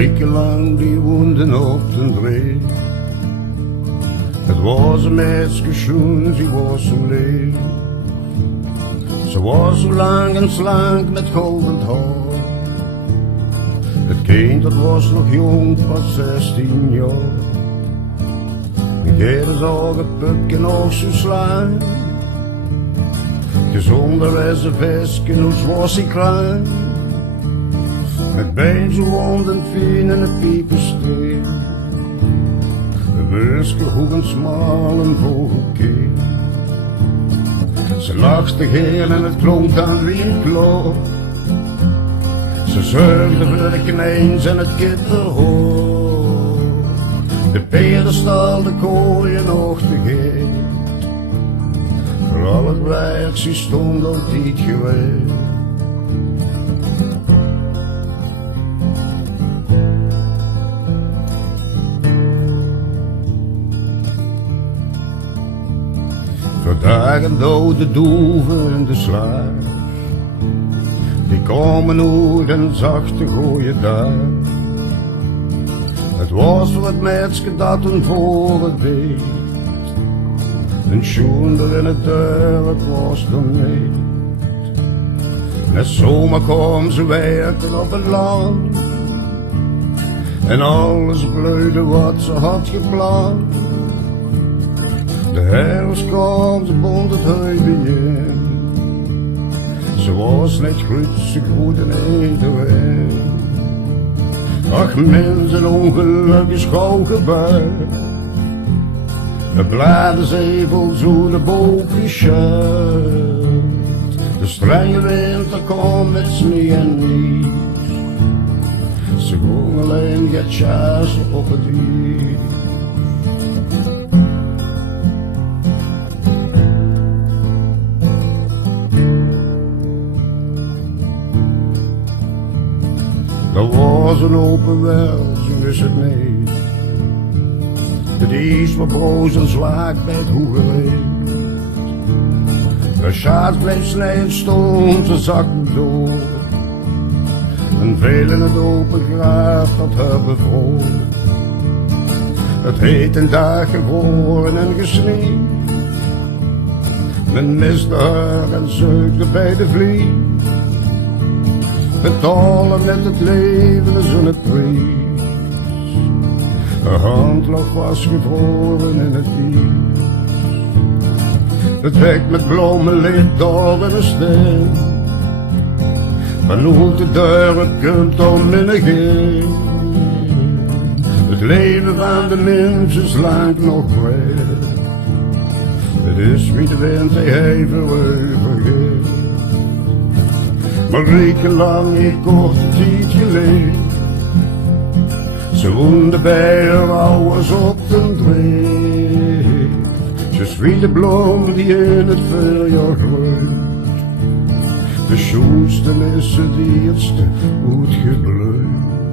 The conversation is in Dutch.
wekenlang die woonden op den dreef. Het was een meisje schoon, ze was zo leeg. Ze was zo lang en slank met golden haar. Het kind dat was nog jong, pas 16 jaar. En jij zag het pupje nog zo slaan. Gezonder was een visje, hoe was hij klein. Met been zo rond en fijn en een piepensteen. Een busje hoog en smal en vogelkeel. Ze lachte heel en het klonk aan wie een klok. Ze zorgde voor de knijns en het kippenhoor. De pedestal, de kooien nog te geet. Voor al het werk, ze stond altijd geweest. Dagen dode doeven in de slaap. Die komen uit en zachte gooien daar. Het was voor het meisje dat een voren deed. Een schoender in het deur, het was dan niet. Net zomaar kwam ze werken op het land. En alles bloeide wat ze had gepland. De herfst kwam, ze bond het huis bijeen. Ze was net goed, ze groeide iedereen. Ach mensen, ongeluk is gauw gebeurd. De bladerzevel zo de boven geschuild. De strenge winter kwam met sneeuw en ijs. Ze ging alleen getjas op het ijs. Er was een open wel, zo is het niet. Het is wat broos en zwaak bij het hoegeleed. De schaats bleef snijden, stond de zakken door. En veel in het open graaf dat haar bevroor. Het heet een dag geworden en gesneeuwd. Men miste haar en zeugde bij de vlieg. Betalen met het leven de zonneprijs. Haar handlag was gevroren in het diep. Het hek met bloemen ligt door in een steen. Vanuit de deur het komt om in een geen. Het leven van de mens is lang nog breed. Het is wie de wind hij heeft vergeet. Maar wekenlang in korte tijd geleden. Ze woonde bij haar ouders op den dreef. Ze zwie de bloem die in het voorjaar groeit. De schoonste is het eerste uitgebloeid.